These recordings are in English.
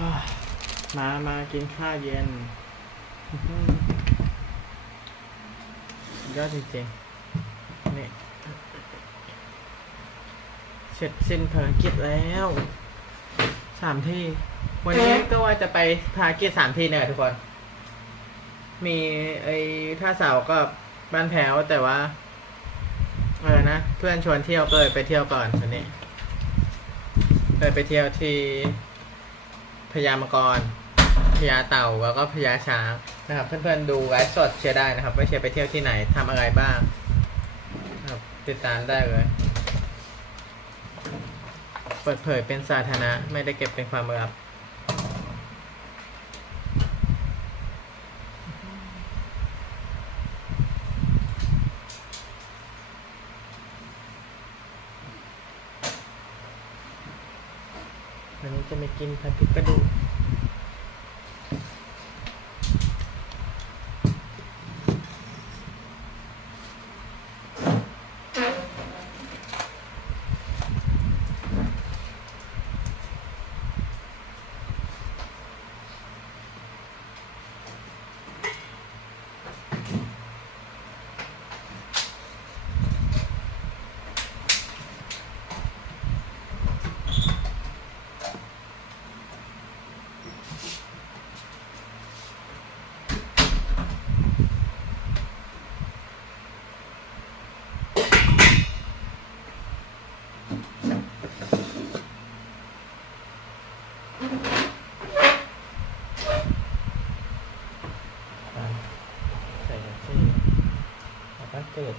มากินข้าวเย็นยอดจริงๆนี่เสร็จสิ้นภารกิจแล้ว3 ที่วันนี้ก็ว่าจะไปภารกิจ3 ที่เนี่ยทุกคนมีท่าเสากับบ้านแพ้วแต่ว่านะเพื่อนชวนเที่ยวก็เลยไปเที่ยวก่อนวันนี้เลยไปเที่ยวที่พญามังกรพญาเต่าแล้วก็พญาช้างนะครับเพื่อนๆดูไลฟ์สดเชียร์ได้นะครับว่าเชียร์ไปเที่ยวที่ไหนทำอะไรบ้างครับติดตามได้เลยเปิดเผยเป็นสาธารณะไม่ได้เก็บเป็นความลับวันนี้จะไม่กินผัดพริกกระดูกเกิด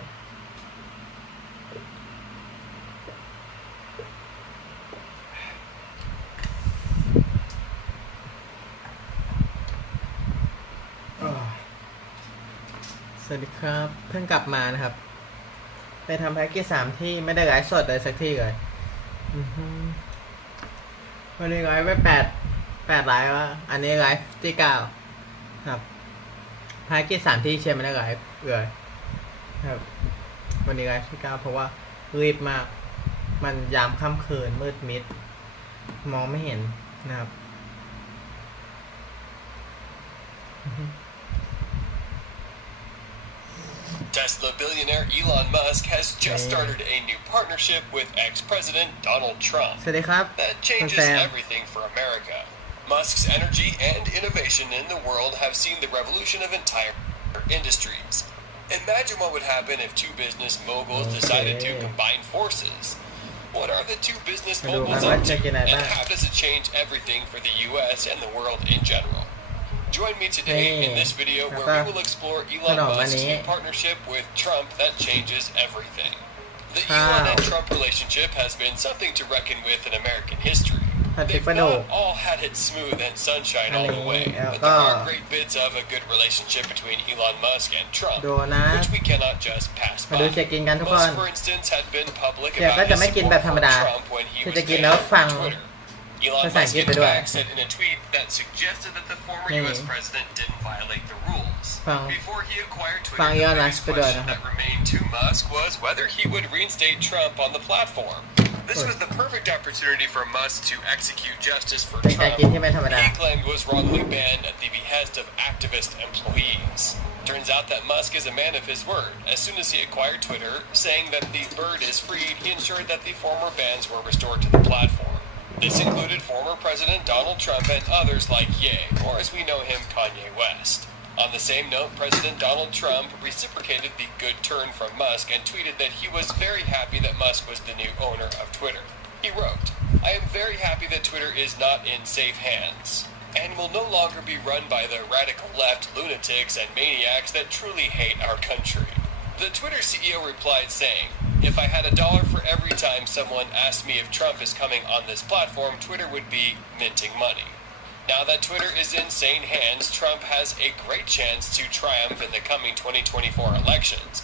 สวัสดีครับเพิ่งกลับมานะครับไปทำภารกิจ3 ที่ไม่ได้ไลฟ์สดเลยสักที่เลยวันนี้ไลฟ์ไป8ไลฟ์แล้วอันนี้ไลฟ์ที่9ครับภารกิจ3 ที่เชียร์ไม่ได้ไลฟ์เลยครับวันนี้ไลฟ์ที่9เพราะว่ารีบมากมันยามค่ำคืนมืดมิดมองไม่เห็นนะครับ Tesla billionaire Elon Musk has just started a new partnership with ex-president Donald Trump. สวัสดีครับ That changes everything for America. Musk's energy and innovation in the world have seen the revolution of entire industries. Imagine what would happen if 2 business moguls decided to combine forces. What are the 2 business moguls up to, and how does it change everything for the U.S. and the world in general? Join me today in this video where we will explore Elon Musk's new partnership with Trump that changes everything. The Elon and Trump relationship has been something to reckon with in American history. They've not all had it smooth and sunshine all the way, but there are great bits of a good relationship between Elon Musk and Trump, which we cannot just pass by. Musk, for instance, had been public about his support for Trump when he was banned from Twitter. Elon Musk in fact said in a tweet that suggested that the former U.S. president didn't violate the rules. Before he acquired Twitter, the biggest question that remained to Musk was whether he would reinstate Trump on the platform. This was the perfect opportunity for Musk to execute justice for Trump, who he claimed was wrongly banned at the behest of activist employees. Turns out that Musk is a man of his word. As soon as he acquired Twitter, saying that the bird is freed, he ensured that the former bans were restored to the platform. This included former President Donald Trump and others like Ye, or as we know him, Kanye West. On the same note, President Donald Trump reciprocated the good turn from Musk and tweeted that he was very happy that Musk was the new owner of Twitter. He wrote, "I am very happy that Twitter is not in safe hands and will no longer be run by the radical left lunatics and maniacs that truly hate our country." The Twitter CEO replied saying, "If I had $1 for every time someone asked me if Trump is coming on this platform, Twitter would be minting money." Now that Twitter is in sane hands, Trump has a great chance to triumph in the coming 2024 elections,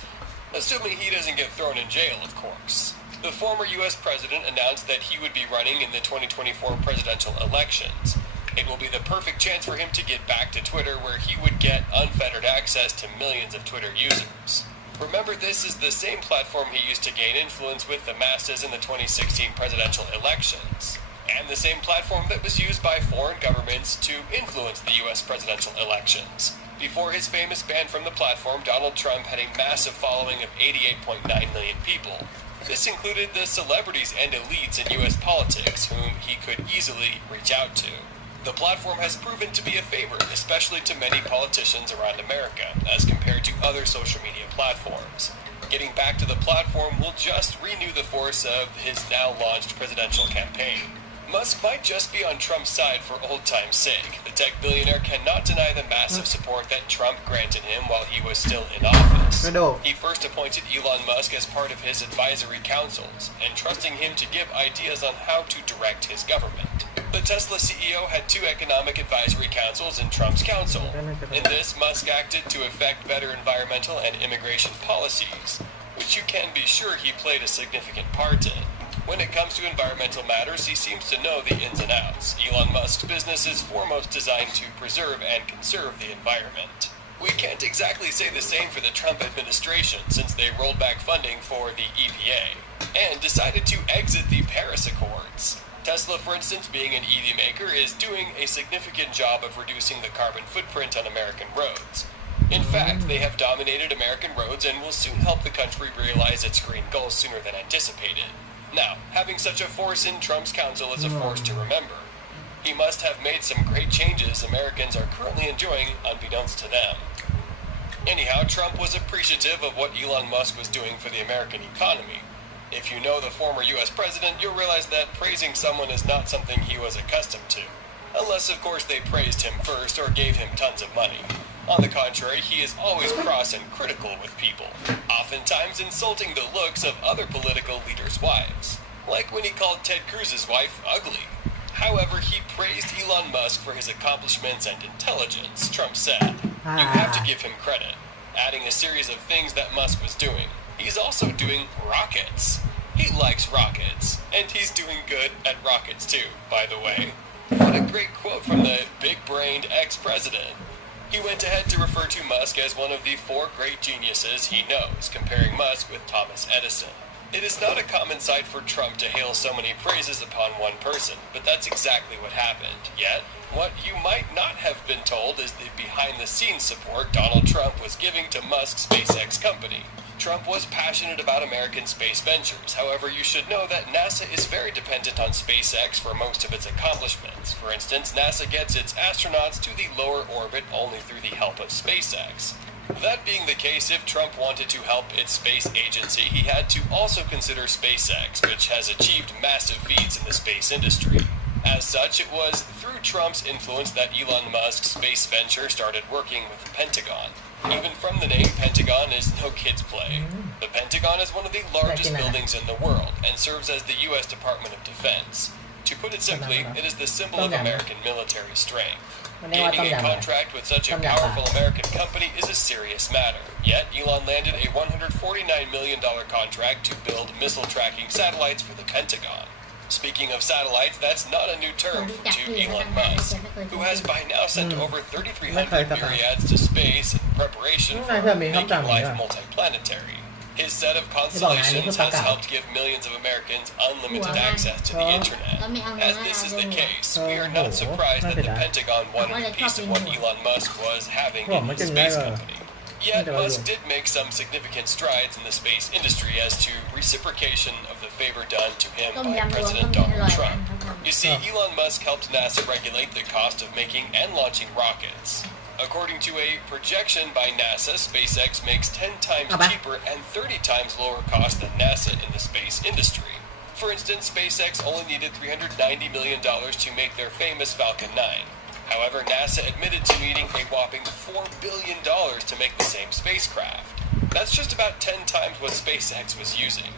assuming he doesn't get thrown in jail, of course. The former U.S. president announced that he would be running in the 2024 presidential elections. It will be the perfect chance for him to get back to Twitter, where he would get unfettered access to millions of Twitter users. Remember, this is the same platform he used to gain influence with the masses in the 2016 presidential elections. and the same platform that was used by foreign governments to influence the U.S. presidential elections. Before his famous ban from the platform, Donald Trump had a massive following of 88.9 million people. This included the celebrities and elites in U.S. politics whom he could easily reach out to. The platform has proven to be a favorite, especially to many politicians around America, as compared to other social media platforms. Getting back to the platform will just renew the force of his now launched presidential campaign. Musk might just be on Trump's side for old time's sake. The tech billionaire cannot deny the massive support that Trump granted him while he was still in office. He first appointed Elon Musk as part of his advisory councils, entrusting him to give ideas on how to direct his government. The Tesla CEO had 2 economic advisory councils in Trump's council. In this, Musk acted to effect better environmental and immigration policies, which you can be sure he played a significant part in. When it comes to environmental matters, he seems to know the ins and outs. Elon Musk's business is foremost designed to preserve and conserve the environment. We can't exactly say the same for the Trump administration, since they rolled back funding for the EPA and decided to exit the Paris Accords. Tesla, for instance, being an EV maker, is doing a significant job of reducing the carbon footprint on American roads. In fact, they have dominated American roads and will soon help the country realize its green goals sooner than anticipated. Now, having such a force in Trump's council is a force to remember. He must have made some great changes Americans are currently enjoying unbeknownst to them. Anyhow, Trump was appreciative of what Elon Musk was doing for the American economy. If you know the former U.S. president, you'll realize that praising someone is not something he was accustomed to. Unless, of course, they praised him first or gave him tons of money. On the contrary, he is always cross and critical with people, oftentimes insulting the looks of other political leaders' wives, like when he called Ted Cruz's wife ugly. However, he praised Elon Musk for his accomplishments and intelligence, Trump said. You have to give him credit, adding a series of things that Musk was doing. He's also doing rockets. He likes rockets, and he's doing good at rockets too, by the way. What a great quote from the big-brained ex-president. He went ahead to refer to Musk as one of the 4 great geniuses he knows, comparing Musk with Thomas Edison. It is not a common sight for Trump to hail so many praises upon one person, but that's exactly what happened. Yet, what you might not have been told is the behind-the-scenes support Donald Trump was giving to Musk's SpaceX company. Trump was passionate about American space ventures. However, you should know that NASA is very dependent on SpaceX for most of its accomplishments. For instance, NASA gets its astronauts to the lower orbit only through the help of SpaceX. That being the case, if Trump wanted to help its space agency, he had to also consider SpaceX, which has achieved massive feats in the space industry. As such, it was through Trump's influence that Elon Musk's space venture started working with the Pentagon. Even from the name, Pentagon is no kid's play. The Pentagon is one of the largest buildings in the world and serves as the U.S. Department of Defense. To put it simply, it is the symbol of American military strength. Gaining a contract with such a powerful American company is a serious matter. Yet, Elon landed a $149 million contract to build missile tracking satellites for the Pentagon. Speaking of satellites, that's not a new term to Elon Musk, who has by now sent over 3,300 myriads to space in preparation for making life multiplanetary. His set of constellations has helped give millions of Americans unlimited access to the internet. As this is the case, we are not surprised that the Pentagon wanted a piece of what Elon Musk was having in his space company. Yet, Musk did make some significant strides in the space industry as to reciprocation of the favor done to him by President Donald Trump. You see, Elon Musk helped NASA regulate the cost of making and launching rockets. According to a projection by NASA, SpaceX makes 10 times cheaper and 30 times lower cost than NASA in the space industry. For instance, SpaceX only needed $390 million to make their famous Falcon 9. However, NASA admitted to needing a whopping $4 billion to make the same spacecraft. That's just about 10 times what SpaceX was using.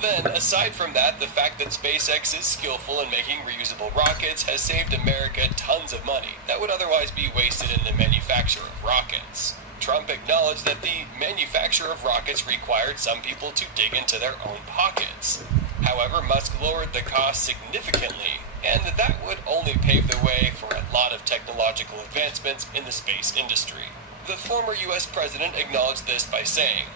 Then, aside from that, the fact that SpaceX is skillful in making reusable rockets has saved America tons of money that would otherwise be wasted in the manufacture of rockets. Trump acknowledged that the manufacture of rockets required some people to dig into their own pockets. However, Musk lowered the cost significantly, and that would only pave the way for a lot of technological advancements in the space industry. The former U.S. president acknowledged this by saying,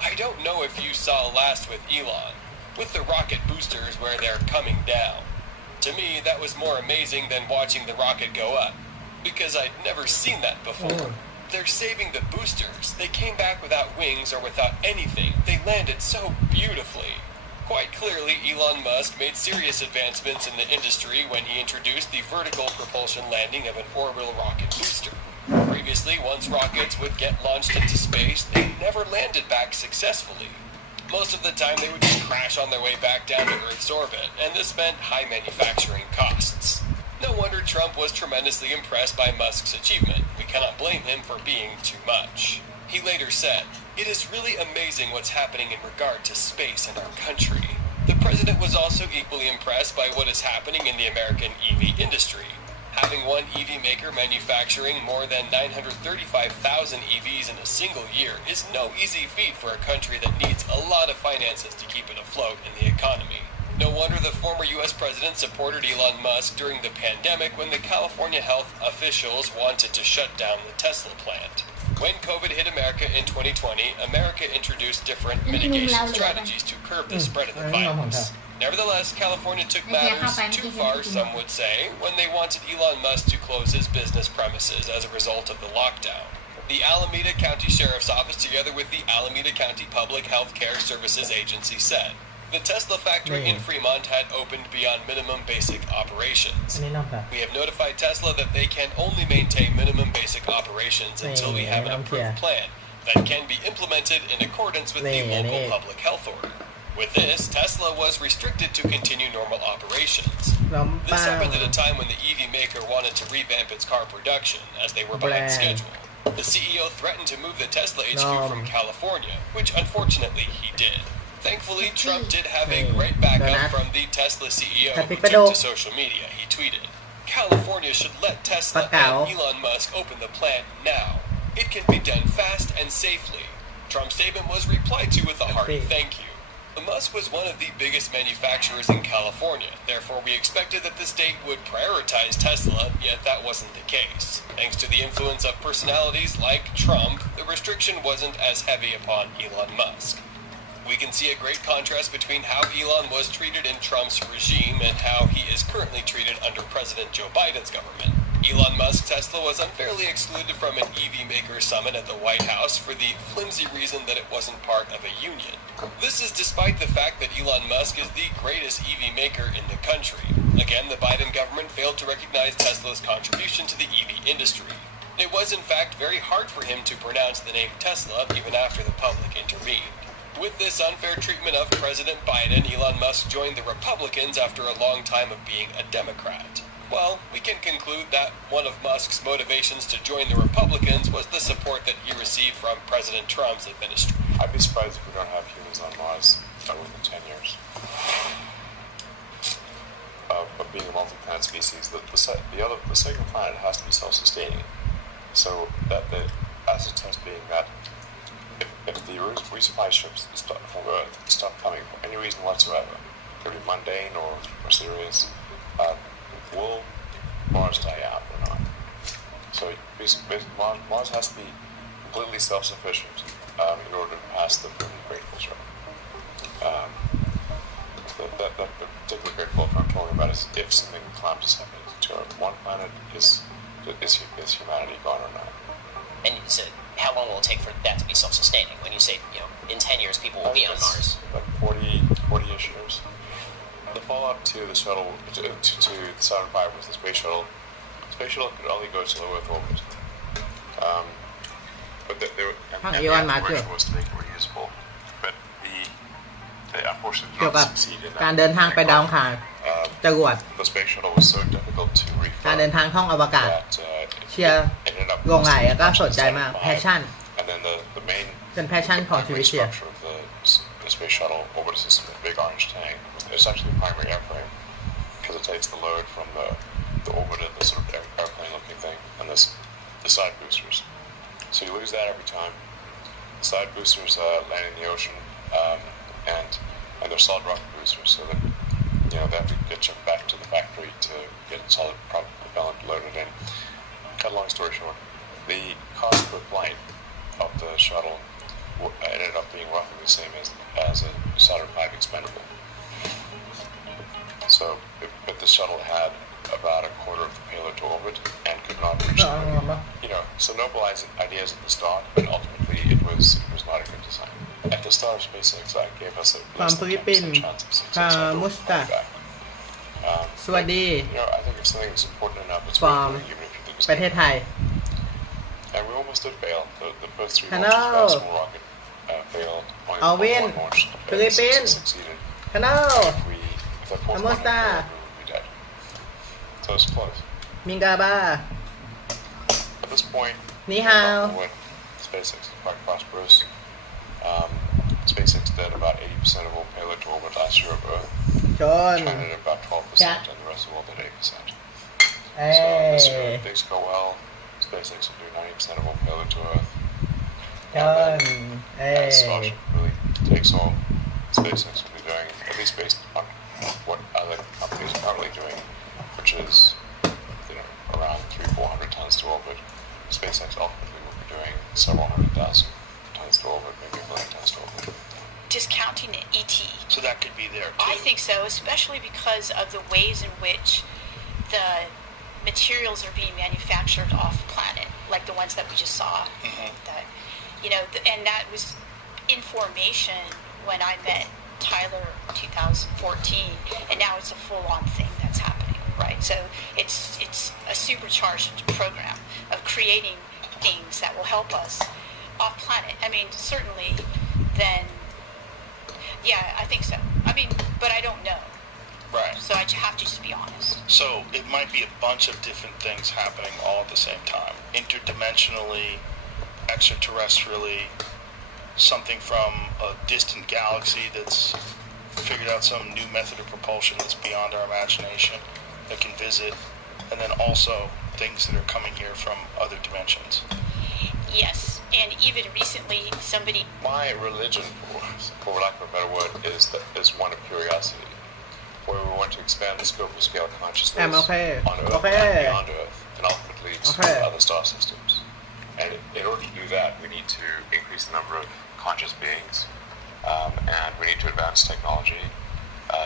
"I don't know if you saw last with Elon, with the rocket boosters where they're coming down. To me, that was more amazing than watching the rocket go up, because I'd never seen that before. They're saving the boosters. They came back without wings or without anything. They landed so beautifully. Quite clearly, Elon Musk made serious advancements in the industry when he introduced the vertical propulsion landing of an orbital rocket booster. Previously, once rockets would get launched into space, they never landed back successfully. Most of the time, they would just crash on their way back down to Earth's orbit, and this meant high manufacturing costs. No wonder Trump was tremendously impressed by Musk's achievement. We cannot blame him for being too much. He later said, "It is really amazing what's happening in regard to space in our country." The president was also equally impressed by what is happening in the American EV industry. Having one EV maker manufacturing more than 935,000 EVs in a single year is no easy feat for a country that needs a lot of finances to keep it afloat in the economy. No wonder the former U.S. president supported Elon Musk during the pandemic when the California health officials wanted to shut down the Tesla plant. When COVID hit America in 2020, America introduced different mitigation strategies to curb the spread of the virus. Nevertheless, California took matters too far, some would say, when they wanted Elon Musk to close his business premises as a result of the lockdown. The Alameda County Sheriff's Office, together with the Alameda County Public Health Care Services Agency, said the Tesla factory in Fremont had opened beyond minimum basic operations. We have notified Tesla that they can only maintain minimum basic operations until we have an approved plan that can be implemented in accordance with the local public health order. With this, Tesla was restricted to continue normal operations. This happened at a time when the EV maker wanted to revamp its car production, as they were behind schedule. The CEO threatened to move the Tesla HQ from California, which unfortunately he did. Thankfully, Trump did have a great backup from the Tesla CEO who took to social media. He tweeted, "California should let Tesla and Elon Musk open the plant now. It can be done fast and safely." Trump's statement was replied to with a hearty thank you. Musk was one of the biggest manufacturers in California, therefore we expected that the state would prioritize Tesla, yet that wasn't the case. Thanks to the influence of personalities like Trump, the restriction wasn't as heavy upon Elon Musk. We can see a great contrast between how Elon was treated in Trump's regime and how he is currently treated under President Joe Biden's government. Elon Musk's Tesla was unfairly excluded from an EV maker summit at the White House for the flimsy reason that it wasn't part of a union. This is despite the fact that Elon Musk is the greatest EV maker in the country. Again, the Biden government failed to recognize Tesla's contribution to the EV industry. It was in fact very hard for him to pronounce the name Tesla even after the public intervened. With this unfair treatment of President Biden, Elon Musk joined the Republicans after a long time of being a Democrat. Well, we can conclude that one of Musk's motivations to join the Republicans was the support that he received from President Trump's administration. I'd be surprised if we don't have humans on Mars within 10 years. Of being a multi-planet species, the second planet has to be self-sustaining. So that the acid test being that if the resupply ships from Earth stop coming for any reason whatsoever, it could be mundane or serious, will Mars die out or not? So Mars has to be completely self-sufficient in order to pass the Great Filter. That particular Great Filter I'm talking about is if something collapses to one planet, is humanity gone or not? And you said, how long will it take for that to be self-sustaining? When you say, in 10 years people will be on Mars. Like 40-ish years. The fallout to the shuttle, to the Saturn V was the space shuttle. The space shuttle could only go to low Earth orbit. But the operation was to make it reusable. But they unfortunately did not succeed in that. การเดินทางไปดาวอังคารจรวด The space shuttle was so difficult to refurb การเดินทางท่องอวกาศ that เชียร์ลงไหลแล้วก็สนใจมากแพชชั่น And then the main เป็นแพชชั่นของชีวิตเชียร์ structure of the space shuttle orbiter system, the big orange tank, it's actually the primary airframe because it takes the load from the orbiter, the sort of airplane-looking thing, and the side boosters. So you lose that every time. The side boosters land in the ocean, and they're solid rocket boosters, so that they have to get shipped back to the factory to get solid propellant loaded in. Cut a long story short, the cost per flight of the shuttle ended up being roughly the same as a Saturn V expendable. So, but the shuttle had about a quarter of the payload to orbit and could not reach the moon. You know, some noble ideas at the start, but ultimately it was not a good design. At the start of SpaceX, that gave us a less than 10% chance of success at the back. สวัสดี You know, I think if something is important enough, it's From worth doing, even if you think it's ประเทศไทย And we almost did fail. The first three Hello. launches of our small rocket failed. Only Alvin. one launched. Philippines. Succeeded. Hello If that fourth one had Kamusta? failed, we would be dead. So it's close. มิงกาบา At this point, Ni hao. SpaceX is quite prosperous. SpaceX did about 80% of all payload to orbit last year of Earth. ชน China did about 12%, Yeah. and the rest of the world did 8%. เอ้ So this year, if things go well, SpaceX will do 90% of all payload to Earth. ช And น then เอ้ as Starship really takes off, SpaceX will be doing, at least based on what other companies are currently doing, which is, you know, around 300-400 tons to orbit. SpaceX ultimately will be doing several 100,000 tons to orbit, maybe 1 million tons to orbit. Discounting ET. So that could be there too. I think so, especially because of the ways in which the materials are being manufactured off planet, like the ones that we just saw. That, you know, and that was information when I met Tyler in 2014, and now it's a full-on thing that's happening, right? So it's a supercharged program of creating things that will help us off planet. I mean, certainly, then, yeah, I think so. I mean, but I don't know. Right. So I have to just be honest. So it might be a bunch of different things happening all at the same time. Interdimensionally, extraterrestrially, something from a distant galaxy that's figured out some new method of propulsion that's beyond our imagination that can visit, and then also things that are coming here from other dimensions. Yes, and even recently, somebody. My religion, for lack of a better word, is one of curiosity, where we want to expand the scope of scale of consciousness okay. on Earth Okay. and beyond Earth, and ultimately to Okay. other star systems. And in order to do that, we need to increase the number of conscious beings, and we need to advance technology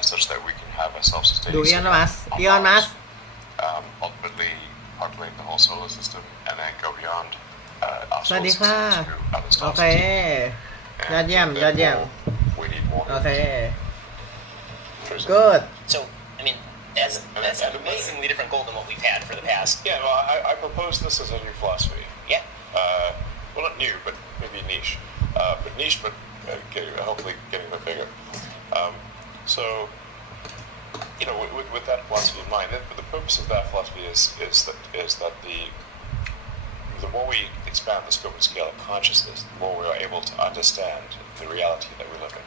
such that we can have a ดู self-sustaining อีออน system มัส on อีออนมัส Mars, ultimately populate the whole solar system, and then go beyond our สวัส solar ดี system ค่ะ to other โอ star เค systems. ยอดเยี่ยม And ยอดเยี่ยม therefore, we need more โอเค There's- good So, I mean, that's an amazingly different goal than what we've had for the past. Yeah, well, I propose this as a new philosophy. Yeah. Well, not new, but maybe niche. But hopefully getting a bit bigger. So, you know, with that philosophy in mind, the purpose of that philosophy is that the more we expand the scope and scale of consciousness, the more we are able to understand the reality that we live in,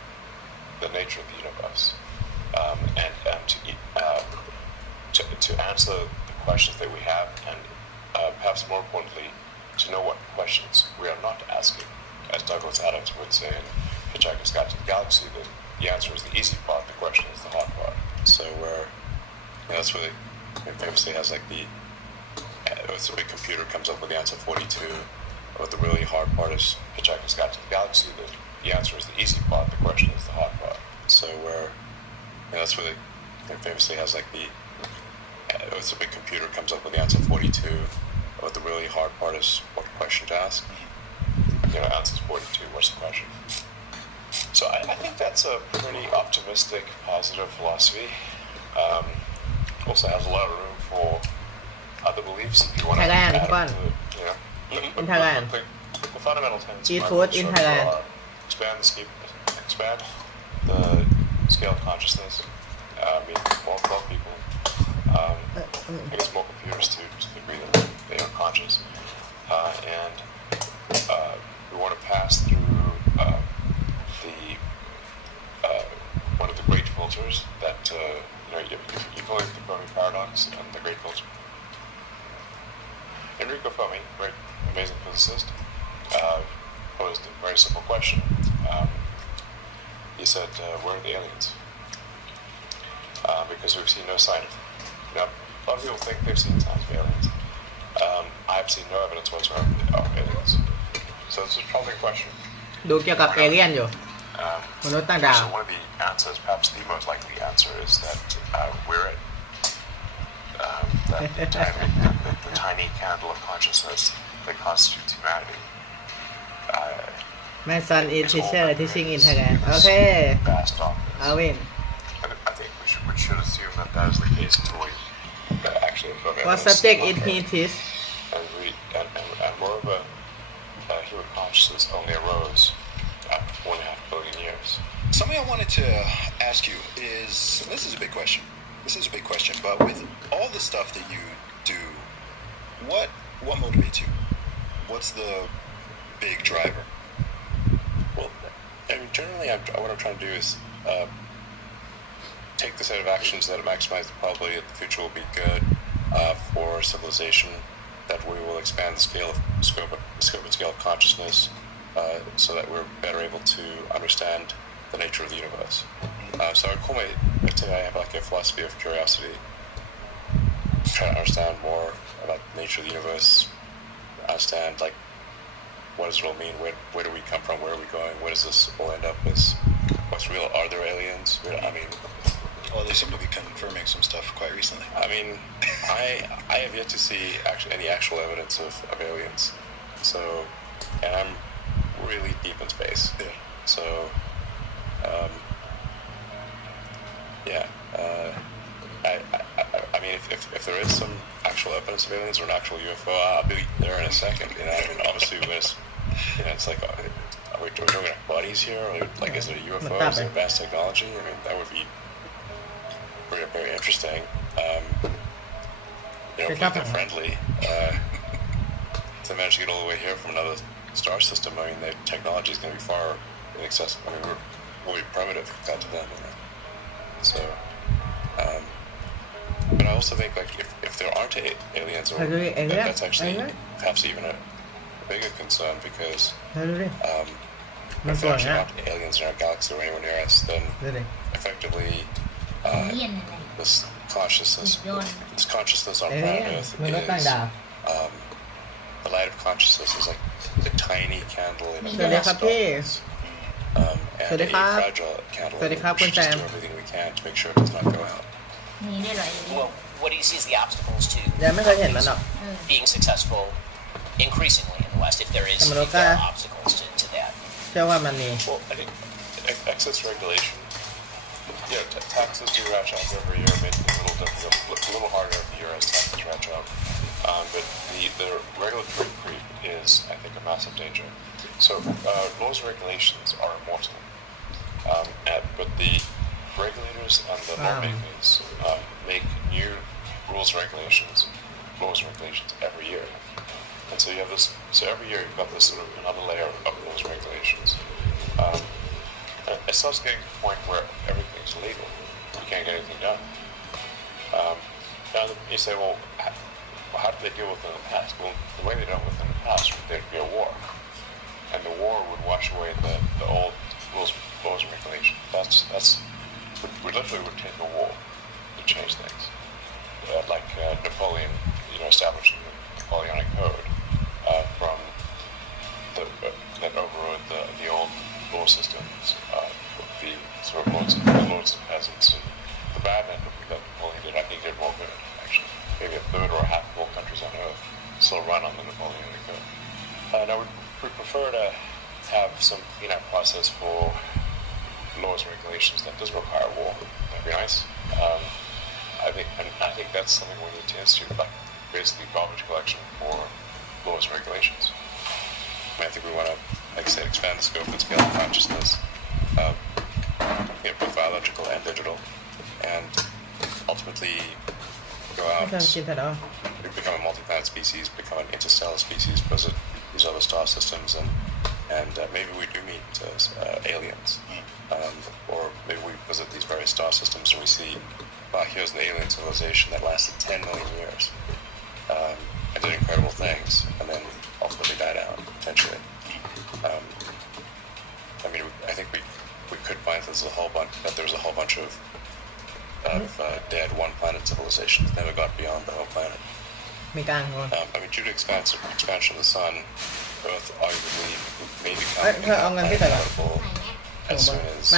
the nature of the universe, and to answer the questions that we have, and perhaps more importantly, to know what questions we are not asking. As Douglas Adams would say in Hitchhiker's Guide to the Galaxy, that the answer is the easy part, the question is the hard part. So that's where they famously has like it's a big computer comes up with the answer 42, but the really hard part is Hitchhiker's Guide to the Galaxy, that the answer is the easy part, the question is the hard part. So that's where they famously has like it's a big computer comes up with the answer 42, but the really hard part is what question to ask. You know, answers 42, what's the question? So I think that's a pretty optimistic, positive philosophy. Also has a lot of room for other beliefs if you want to Thailand, add Japan. them to it, you know. In Thailand. The fundamental tenets Eat of food in structure Thailand. are expand the scale of consciousness, mean more people, I guess more computers to the degree that they are conscious, and we want to pass through one of the great filters that you've only the Fermi paradox and the great filter. Enrico Fermi, great amazing physicist, posed a very simple question. He said, "Where are the aliens?" Because we've seen no sign of them. Now, a lot of people think they've seen signs of aliens. I've seen no evidence whatsoever of aliens. So it's a troubling question. ดูเกี่ยวกับเอเลี่ยนอยู่ มนุษย์ต่างดาว So one of the answers, perhaps the most likely answer, is that we're it. The tiny candle of consciousness that constitutes humanity. My son is teacher teaching in Thailand โอเค Vast darkness. อาวิน And I think we should assume that that is the case until we actually from What evidence subject not is he there. teach And moreover, human consciousness only arose after 4.5 billion years. Something I wanted to ask you is, this is a big question. This is a big question, but with all the stuff that you do, what motivates you? What's the big driver? Well, I mean, generally, what I'm trying to do is take the set of actions that maximize the probability that the future will be good for civilization, that we will expand the scope and scale of consciousness, so that we're better able to understand the nature of the universe. So I'd say I have like a philosophy of curiosity, try to understand more about the nature of the universe, understand like what does it all mean, where do we come from, where are we going, where does this all end up, what's real, are there aliens? I mean, Well, they seem to be confirming some stuff quite recently. I mean, I have yet to see any actual evidence of aliens. So, and I'm really deep in space. Yeah. So, yeah. I mean, if there is some actual evidence of aliens or an actual UFO, I'll be there in a second. You know, I mean, obviously, it's like, are we doing our bodies here? Or like, is it a UFO? Is it advanced technology? I mean, that would be very, very interesting. They're friendly. If they manage to get all the way here from another star system, I mean, their technology is going to be far in excess. I mean, we'll be primitive compared to them, you know. So, but I also think like if there aren't aliens, or that's actually perhaps even a bigger concern because if there are actually not aliens in our galaxy or anywhere near us, then effectively this consciousness on planet Earth is the light of consciousness is like a tiny candle in a vast darkness, and a fragile candle. We should just do everything we can to make sure it does not go out. Well, what do you see as the obstacles to ยังไม่เคยเห็นมันหรอก being successful increasingly in the West, if there are obstacles to that? เชื่อว่ามันมี Well, I think excess regulation. Taxes do ratchet up every year, making it a little difficult, a little harder every year as taxes ratchet up. But the regulatory creep is, I think, a massive danger. So laws and regulations are immortal, but the regulators and the lawmakers make new rules and regulations, laws and regulations every year. And so you have this. So every year you've got this sort of another layer of laws and regulations. It starts getting to the point where everything's illegal. You can't get anything done. Now you say, well, how did they deal with it in the past? Well, the way they dealt with it in the past, there'd be a war, and the war would wash away the old rules and regulations. We literally would take a war to change things, like Napoleon, establishing the Napoleonic Code from that overrode the old law systems, the sort of lords and peasants, and the bad end that Napoleon did. I think he did more good, actually. Maybe a third or a half of all countries on Earth still run on the Napoleonic Code. Now we prefer to have some clean-up process for laws and regulations that does require war. That'd be nice. I think that's something we need to institute, like basically garbage collection for laws and regulations. I think we want to, like I said, expand the scope and scale of consciousness, both biological and digital, and ultimately go out, become a multi-planet species, become an interstellar species, visit these other star systems, and maybe we do meet aliens, or maybe we visit these various star systems and we see, wow, here's an alien civilization that lasted 10 million years and did incredible things, and then ultimately died out, potentially. I mean, I think we could find that there's a whole bunch of dead one-planet civilizations that never got beyond the whole planet. I mean, due to expansion of the sun, Earth arguably may become inhabitable as soon as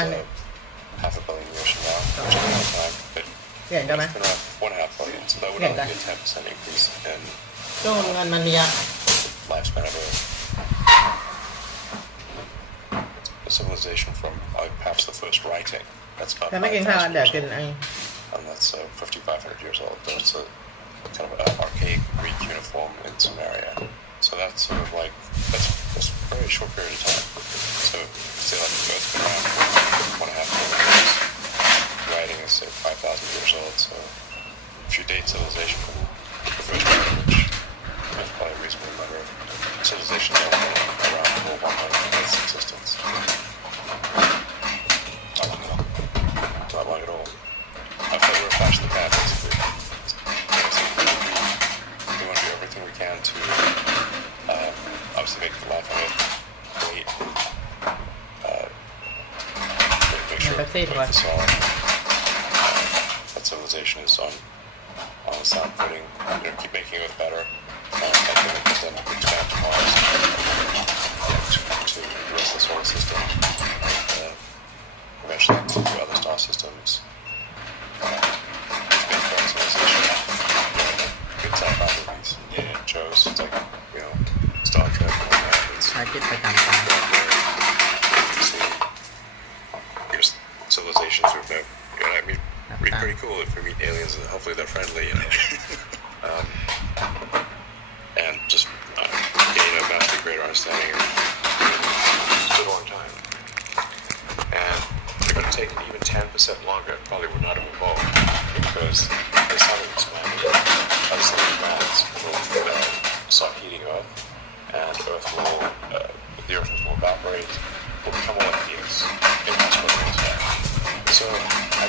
half a billion years from now, which is a long time, but เห็นกันไหม it's been around 1.5 billion, so that would only be a 10% increase in ช่วงเงินมันเยอะ lifespan of Earth. A civilization from perhaps the first writing, that's about แต่ไม่กินข้าว 5,000 เดี๋ยว years กิน old, ไอ้ and that's 5,500 years old. That's a kind of an archaic Greek uniform in Sumeria. So that's sort of like, that's a very short period of time. So say like the Earth's been around for 1.5 million years. Writing is say 5,000 years old, so if you date civilization from the first writing, which is probably a reasonable number of civilizations only around for 100 of its existence. Not long at all. Not long at all. I thought we were a flash in the pan, basically. We want to do everything we can to obviously make the life on it great. Make sure it's all, that civilization is on a sound footing. Keep making it better. And then expand to Mars, to the rest of the solar system, and eventually to other star systems. Space civilization. Good sci-fi movies. Yeah, shows. It's like, Star Trek. It's อาคิดไปตามตาม here's civilizations we've met. I mean, it'd be pretty cool if we meet aliens and hopefully they're friendly, and just gain a vastly greater understanding of it's a long time. And if it had taken even 10% longer, it probably would not have evolved because the sun would expand. As the planets will start heating Earth, and Earth will, the Earth will evaporate, will become more like Venus. So I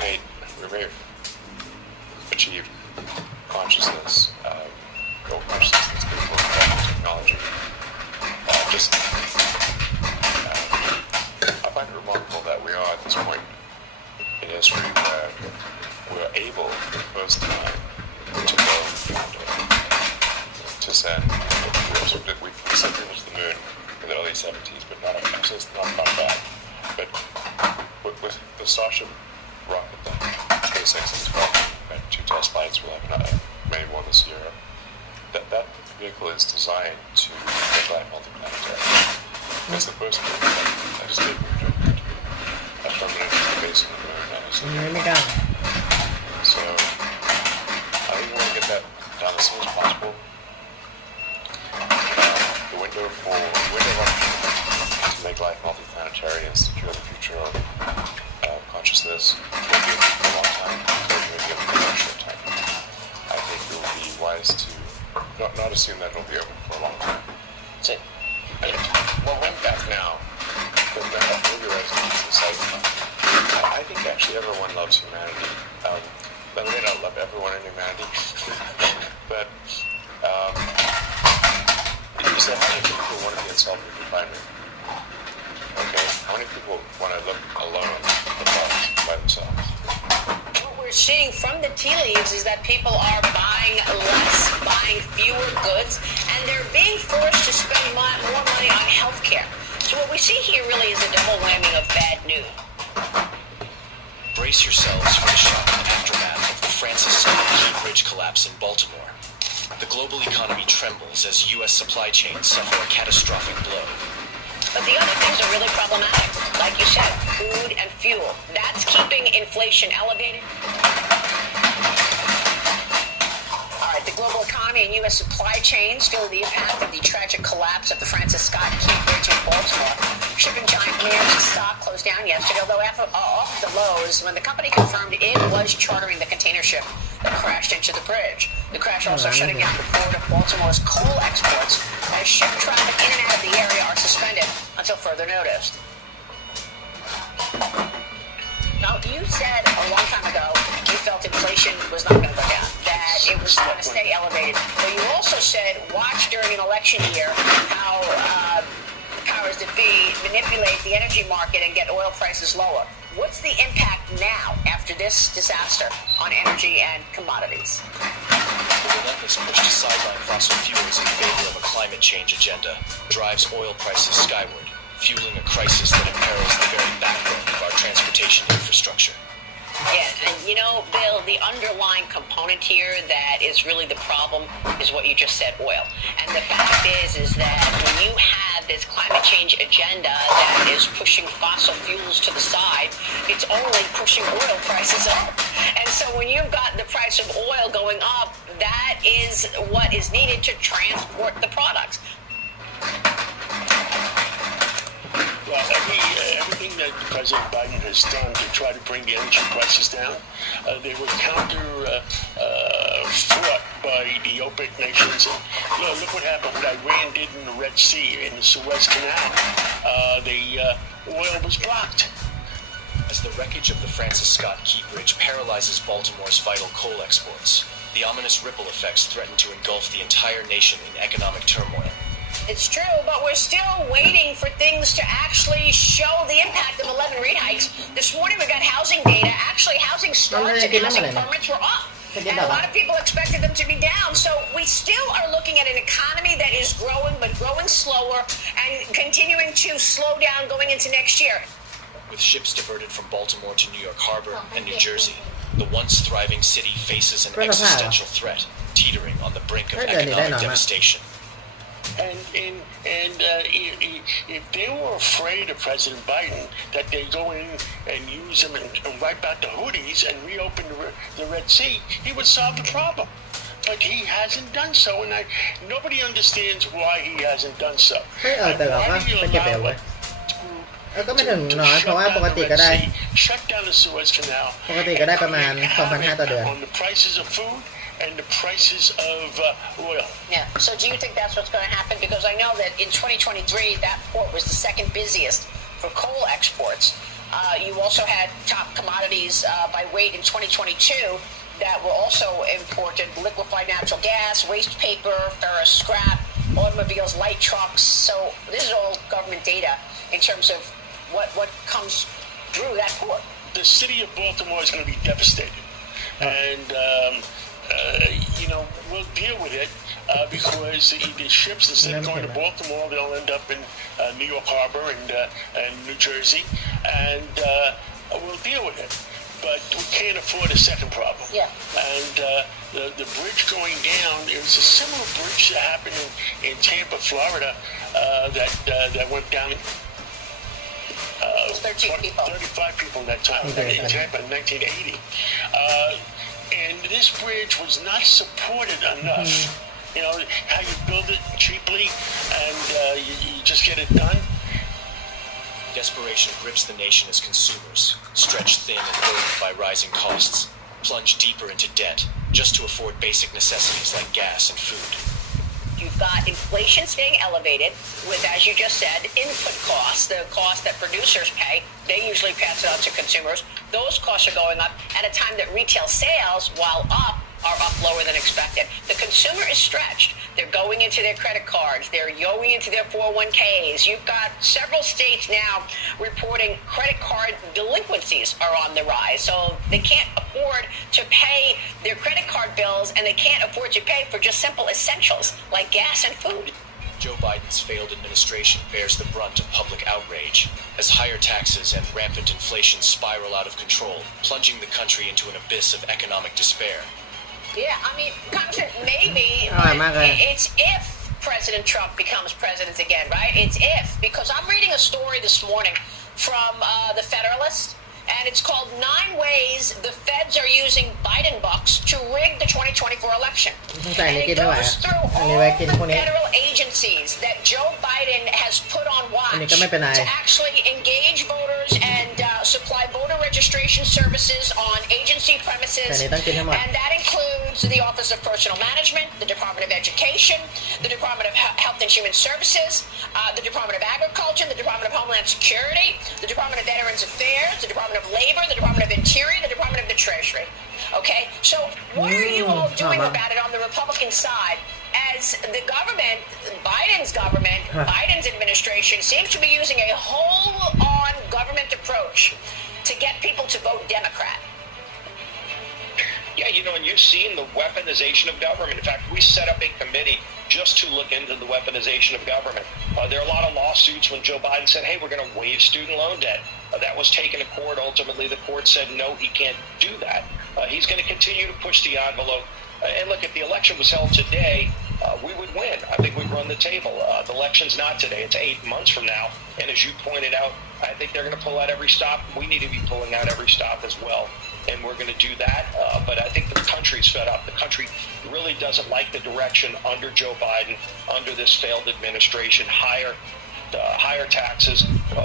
mean, we may have achieved consciousness, consciousness that's capable of technology. I find it remarkable that we are at this point in history where we are able, for the first time, to go beyond Earth, to send. We sent people to the moon in the early 70s, but actually it's not bad. But with the Starship rocket that SpaceX has developed, and 2 test flights, we'll have maybe one this year. That vehicle is designed to make life multiplanetary. It's the first vehicle that is capable of a permanent base on the moon. ไม่ได้ So I think we want to get that done as soon as possible. The window of opportunity to make life multiplanetary and secure the future of consciousness will be for a long time, maybe a very short time. I think it will be wise to not assume that it will be open for a long time. So, Well, right back now, but maybe resonates in sight. I think actually everyone loves humanity. They may not love everyone in humanity, but you said how many people want to be in solitary confinement? Okay, how many people want to live alone by themselves? What we're seeing from the tea leaves is that people are buying less, buying fewer goods, and they're being forced to spend more money on healthcare. So what we see here really is a double whammy of bad news. Brace yourselves for the shocking aftermath of the Francis Scott Key Bridge collapse in Baltimore. The global economy trembles as U.S. supply chains suffer a catastrophic blow. But the other things are really problematic. Like you said, food and fuel. That's keeping inflation elevated. All right, the global economy and U.S. supply chains feel the impact of the tragic collapse of the Francis Scott Key Bridge in Baltimore. Shipping giant Maersk stock closed down yesterday, although after off the lows when the company confirmed it was chartering the container ship that crashed into the bridge. The crash also shutting down the port of Baltimore's coal exports as ship traffic in and out of the area are suspended until further notice. Now, you said a long time ago you felt inflation was not going to go down, that it was going to stay elevated. But you also said watch during an election year how the powers that be manipulate the energy market and get oil prices lower. What's the impact now after this disaster on energy and commodities? The relentless push to sideline fossil fuels in favor of a climate change agenda drives oil prices skyward, fueling a crisis that imperils the very backbone of our transportation infrastructure. Yeah, and you know, Bill, the underlying component here that is really the problem is what you just said, oil. And the fact is that when you have this climate change agenda that is pushing fossil fuels to the side, it's only pushing oil prices up. And so when you've got the price of oil going up, that is what is needed to transport the products. Well, everything that President Biden has done to try to bring the energy prices down, they were fought by the OPEC nations. And look what happened. What Iran did in the Red Sea, in the Suez Canal, the oil was blocked. As the wreckage of the Francis Scott Key Bridge paralyzes Baltimore's vital coal exports, the ominous ripple effects threaten to engulf the entire nation in economic turmoil. It's true, but we're still waiting for things to actually show the impact of 11 rate hikes. This morning we got housing data. Actually, housing starts and housing permits were up. And a lot of people expected them to be down. So we still are looking at an economy that is growing, but growing slower and continuing to slow down going into next year. With ships diverted from Baltimore to New York Harbor and New Jersey, the once thriving city faces an existential threat, teetering on the brink of economic devastation. And if they were afraid of President Biden, that they go in and use them and wipe out the Houthis and reopen the Red Sea, he would solve the problem. But he hasn't done so, and nobody understands why he hasn't done so. แต่เราก็ไปเก็บไปไว้ก็ไม่ถึงน้อยเพราะว่าปกติก็ได้ shut down the Suez Canal ปกติก็ได้ประมาณ 2,500 ต่อเดือน on the prices of food and the prices of oil. Yeah. So do you think that's what's going to happen? Because I know that in 2023, that port was the second busiest for coal exports. You also had top commodities by weight in 2022 that were also imported: liquefied natural gas, waste paper, ferrous scrap, automobiles, light trucks. So this is all government data in terms of what comes through that port. The city of Baltimore is going to be devastated, and we'll deal with it because the ships, instead of going to Baltimore, they'll end up in New York Harbor and New Jersey, and we'll deal with it. But we can't afford a second problem. Yeah. And the bridge going down, it was a similar bridge that happened in Tampa, Florida, that went down. 13 people. 35 people that time in Tampa in 1980. And this bridge was not supported enough. You know, how you build it cheaply and you just get it done. Desperation grips the nation as consumers, stretched thin and burdened by rising costs, plunge deeper into debt just to afford basic necessities like gas and food. You've got inflation staying elevated with, as you just said, input costs, the cost that producers pay. They usually pass it on to consumers. Those costs are going up at a time that retail sales, while up, are up lower than expected. The consumer is stretched. They're going into their credit cards. They're going into their 401ks. You've got several states now reporting credit card delinquencies are on the rise. So they can't afford to pay their credit card bills, and they can't afford to pay for just simple essentials like gas and food. Joe Biden's failed administration bears the brunt of public outrage as higher taxes and rampant inflation spiral out of control, plunging the country into an abyss of economic despair. Yeah, I mean, Congressman, maybe, but it's if President Trump becomes president again, right? It's if, because I'm reading a story this morning from the Federalist, and it's called 9 Ways the Feds Are Using Biden Bucks to Rig the 2024 Election. And it goes through all the federal agencies that Joe Biden has put on watch to actually engage voters and supply voter registration services on agency premises. And that includes the Office of Personnel Management, the Department of Education, the Department of Health and Human Services, the Department of Agriculture, the Department of Homeland Security, the Department of Veterans Affairs, the Department of Labor, the Department of Interior, the Department of the Treasury. Okay, so what are you all doing about it on the Republican side as the government, Biden's government, Biden's administration seems to be using a whole-on government approach to get people to vote Democrat? Yeah, and you've seen the weaponization of government. In fact, we set up a committee just to look into the weaponization of government. There are a lot of lawsuits when Joe Biden said, hey, we're going to waive student loan debt. That was taken to court. Ultimately, the court said, no, he can't do that. He's going to continue to push the envelope. And look, if the election was held today, we would win. I think we'd run the table. The election's not today. It's 8 months from now. And as you pointed out, I think they're going to pull out every stop. We need to be pulling out every stop as well. And we're going to do that. But I think the country's fed up. The country really doesn't like the direction under Joe Biden, under this failed administration. Higher taxes,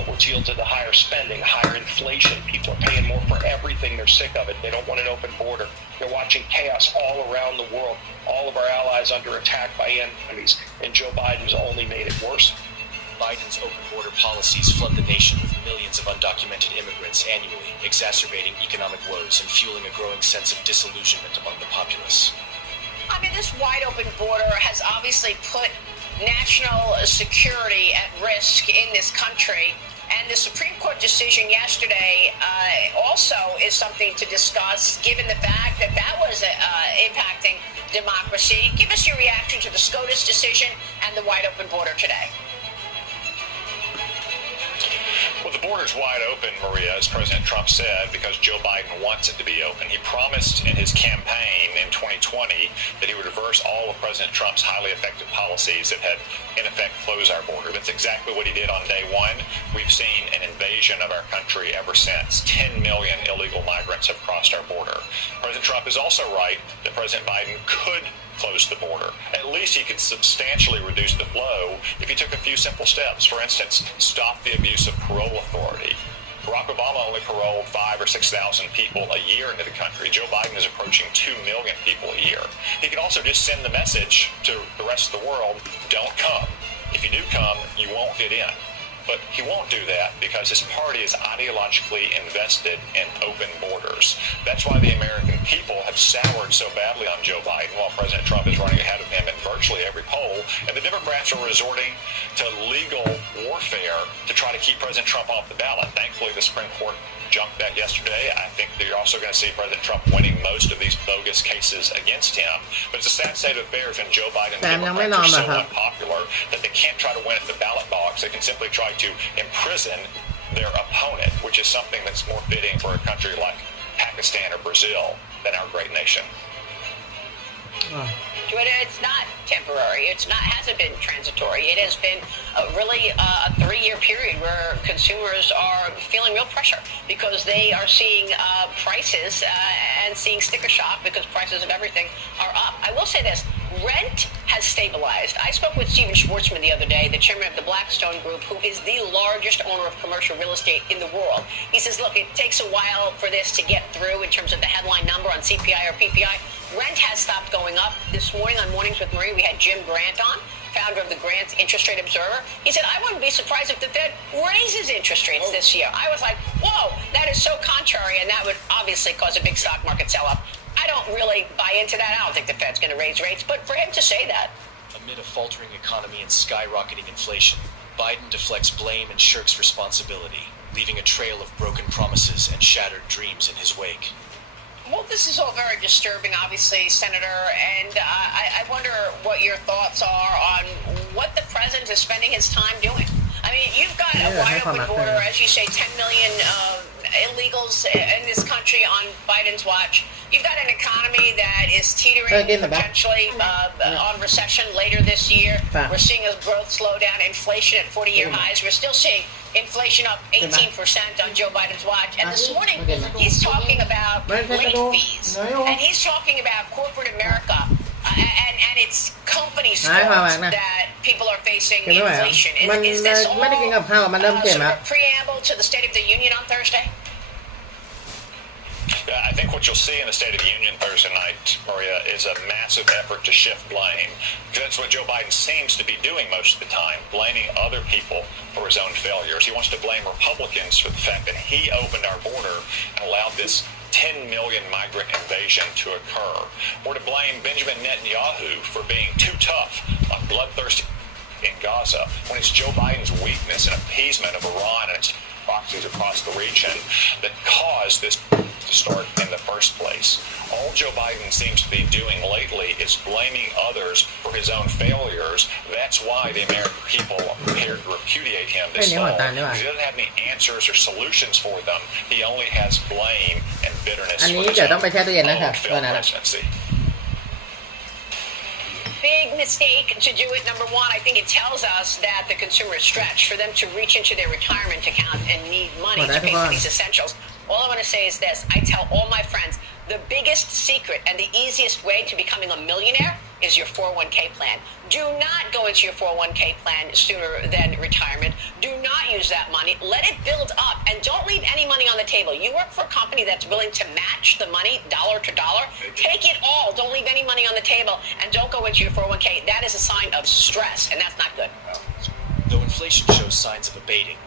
which yield to the higher spending, higher inflation. People are paying more for everything. They're sick of it. They don't want an open border. They're watching chaos all around the world. All of our allies under attack by enemies. And Joe Biden's only made it worse. Biden's open border policies flood the nation with millions of undocumented immigrants annually, exacerbating economic woes and fueling a growing sense of disillusionment among the populace. I mean, this wide open border has obviously put national security at risk in this country. And the Supreme Court decision yesterday also is something to discuss, given the fact that that was impacting democracy. Give us your reaction to the SCOTUS decision and the wide open border today. Well, the border's wide open, Maria, as President Trump said, because Joe Biden wants it to be open. He promised in his campaign in 2020 that he would reverse all of President Trump's highly effective policies that had, in effect, closed our border. That's exactly what he did on day one. We've seen an invasion of our country ever since. 10 million illegal migrants have crossed our border. President Trump is also right that President Biden could close the border. At least he could substantially reduce the flow if he took a few simple steps. For instance, stop the abuse of parole authority. Barack Obama only paroled 5,000 or 6,000 people a year into the country. Joe Biden is approaching 2 million people a year. He could also just send the message to the rest of the world, don't come. If you do come, you won't get in. But he won't do that because his party is ideologically invested in open borders. That's why the American people have soured so badly on Joe Biden while President Trump is running ahead of him in virtually every poll. And the Democrats are resorting to legal warfare to try to keep President Trump off the ballot. Thankfully, the Supreme Court junked that yesterday. I think that you're also going to see President Trump winning most of these bogus cases against him. But it's a sad state of affairs when Joe Biden and the Democrats are so unpopular that they can't try to win at the ballot box. They can simply try to imprison their opponent, which is something that's more fitting for a country like Pakistan or Brazil than our great nation. It's not temporary. Hasn't been transitory. It has been really a 3-year period where consumers are feeling real pressure because they are seeing prices and seeing sticker shock because prices of everything are up. I will say this. Rent has stabilized. I spoke with Stephen Schwartzman the other day, the chairman of the Blackstone Group, who is the largest owner of commercial real estate in the world. He says, look, it takes a while for this to get through in terms of the headline number on CPI or PPI. Rent has stopped going up. This morning on Mornings with Marie, we had Jim Grant on, founder of the Grant Interest Rate Observer. He said, I wouldn't be surprised if the Fed raises interest rates this year. I was like, whoa, that is so contrary, and that would obviously cause a big stock market sell-off. I don't really buy into that. I don't think the Fed's going to raise rates, but for him to say that. Amid a faltering economy and skyrocketing inflation, Biden deflects blame and shirks responsibility, leaving a trail of broken promises and shattered dreams in his wake. Well, this is all very disturbing, obviously, Senator, and I wonder what your thoughts are on what the president is spending his time doing. I mean, you've got a wide open border, as you say, 10 million illegals in this country on Biden's watch. You've got an economy that is teetering potentially on recession later this year. We're seeing a growth slow down, inflation at 40-year highs. We're still seeing inflation up 18% on Joe Biden's watch. And this morning, he's talking about late fees. And he's talking about corporate America and its companies that people are facing inflation. Is this all sort of a preamble to the State of the Union on Thursday? I think what you'll see in the State of the Union Thursday night, Maria, is a massive effort to shift blame. Because that's what Joe Biden seems to be doing most of the time, blaming other people for his own failures. He wants to blame Republicans for the fact that he opened our border and allowed this 10 million migrant invasion to occur. Or to blame Benjamin Netanyahu for being too tough on bloodthirsty in Gaza, when it's Joe Biden's weakness and appeasement of Iran and its proxies across the region that caused this to start in the first place. All Joe Biden seems to be doing lately is blaming others for his own failures. That's why the American people appear to repudiate him this fall. Because he doesn't have any answers or solutions for them. He only has blame and bitterness for his own failed presidency. Big mistake to do it. Number one, I think it tells us that the consumer is stretched for them to reach into their retirement account and need money to pay for these essentials. All I want to say is this. I tell all my friends, the biggest secret and the easiest way to becoming a millionaire is your 401k plan. Do not go into your 401k plan sooner than retirement. Do not use that money. Let it build up and don't leave any money on the table. You work for a company that's willing to match the money dollar to dollar. Take it all. Don't leave any money on the table and don't go into your 401k. That is a sign of stress and that's not good. Though inflation shows signs of abating,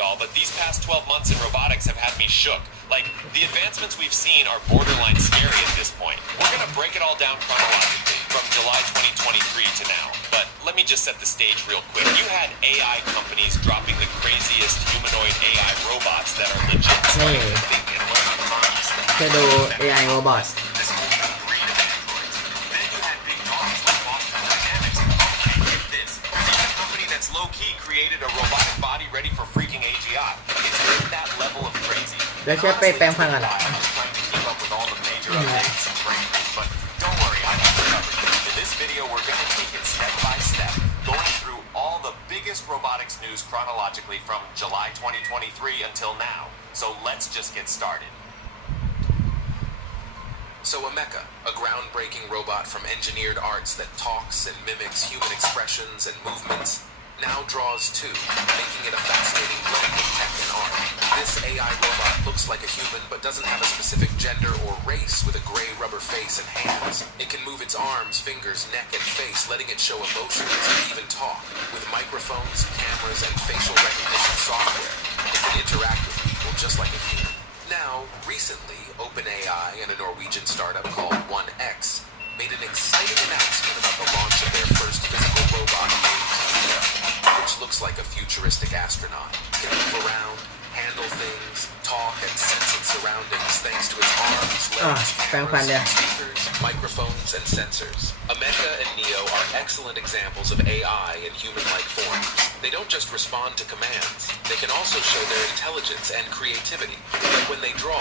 y'all, but these past 12 months in robotics have had me shook. Like, the advancements we've seen are borderline scary at this point. We're gonna break it all down chronologically from July 2023 to now. But let me just set the stage real quick. You had AI companies dropping the craziest humanoid AI robots that are legit starting to think and learn autonomous stuff. จะดู AI robot low-key created a robotic body ready for freaking AGI. It's in that level of crazy. เดี๋ยวเชฟไปแปลงฟันกัน I'm just trying to keep up with all the major updates and breakthroughs, but don't worry, I have you covered. In this video, we're going to take it step by step, going through all the biggest robotics news chronologically from July 2023 until now. So let's just get started. So Ameca, a groundbreaking robot from Engineered Arts that talks and mimics human expressions and movements, now draws two, making it a fascinating blend of tech and art. This AI robot looks like a human but doesn't have a specific gender or race with a gray rubber face and hands. It can move its arms, fingers, neck, and face, letting it show emotions and even talk. With microphones, cameras, and facial recognition software, it can interact with people just like a human. Now, recently, OpenAI and a Norwegian startup called 1X made an exciting announcement about the launch of their first physical robot named Mia, which looks like a futuristic astronaut. It can move around, handle things, talk, and sense its surroundings thanks to its arms, legs, cameras, speakers, microphones, and sensors. Ameca and Neo are excellent examples of AI in human-like forms. They don't just respond to commands. They can also show their intelligence and creativity, like when they draw.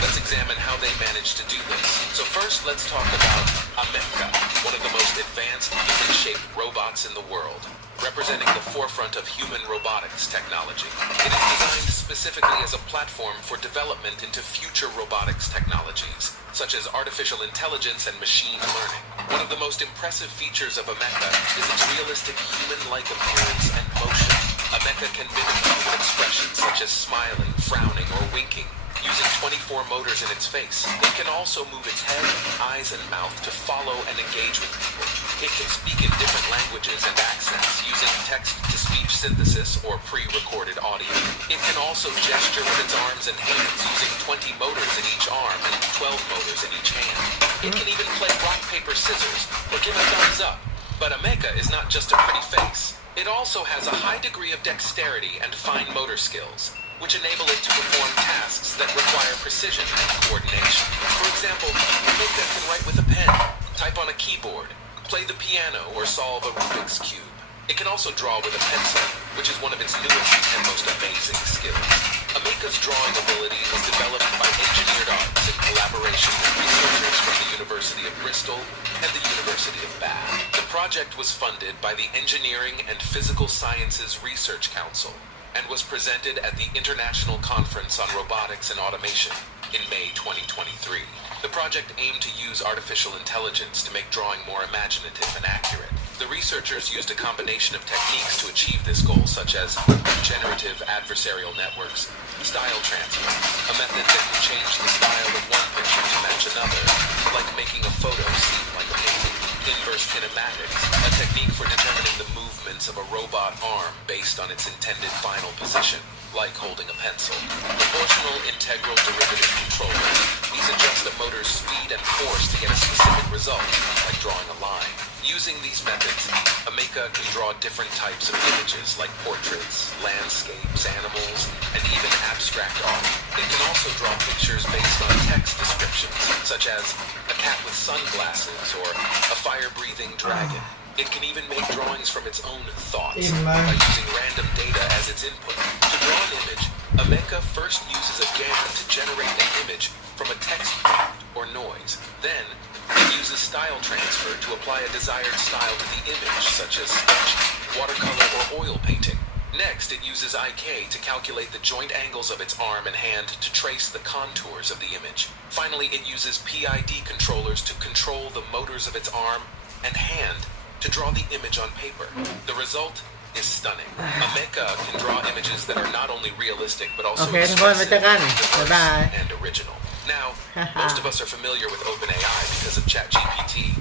Let's examine how they manage to do this. So first, let's talk about Ameca, one of the most advanced human-shaped robots in the world, representing the forefront of human robotics technology. It is designed specifically as a platform for development into future robotics technologies, such as artificial intelligence and machine learning. One of the most impressive features of Ameca is its realistic human-like appearance and motion. Ameca can mimic human expressions such as smiling, frowning, or winking, using 24 motors in its face. It can also move its head, eyes, and mouth to follow and engage with people. It can speak in different languages and accents using text-to-speech synthesis or pre-recorded audio. It can also gesture with its arms and hands using 20 motors in each arm and 12 motors in each hand. It can even play rock, paper, scissors or give a thumbs up. But Ameca is not just a pretty face. It also has a high degree of dexterity and fine motor skills, which enable it to perform tasks that require precision and coordination. For example, Ameca can write with a pen, type on a keyboard, play the piano, or solve a Rubik's Cube. It can also draw with a pencil, which is one of its newest and most amazing skills. Ameca's drawing ability was developed by Engineered Arts in collaboration with researchers from the University of Bristol and the University of Bath. The project was funded by the Engineering and Physical Sciences Research Council and was presented at the International Conference on Robotics and Automation in May 2023. The project aimed to use artificial intelligence to make drawing more imaginative and accurate. The researchers used a combination of techniques to achieve this goal, such as generative adversarial networks, style transfer, a method that can change the style of one picture to match another, like making a photo seem like a painting. Inverse kinematics, a technique for determining the movements of a robot arm based on its intended final position, like holding a pencil. Proportional integral derivative controllers. These adjust a motor's speed and force to get a specific result, like drawing a line. Using these methods, Ameka can draw different types of images like portraits, landscapes, animals, and even abstract art. It can also draw pictures based on text descriptions, such as a cat with sunglasses or a fire-breathing dragon. It can even make drawings from its own thoughts by using random data as its input. To draw an image, Ameka first uses a GAN to generate an image from a text prompt or noise. Then, it uses style transfer to apply a desired style to the image, such as sketch, watercolor, or oil painting. Next, it uses IK to calculate the joint angles of its arm and hand to trace the contours of the image. Finally, it uses PID controllers to control the motors of its arm and hand to draw the image on paper. The result is stunning. Ameka can draw images that are not only realistic but also expressive, diverse, and original. Now, most of us are familiar with OpenAI because of ChatGPT,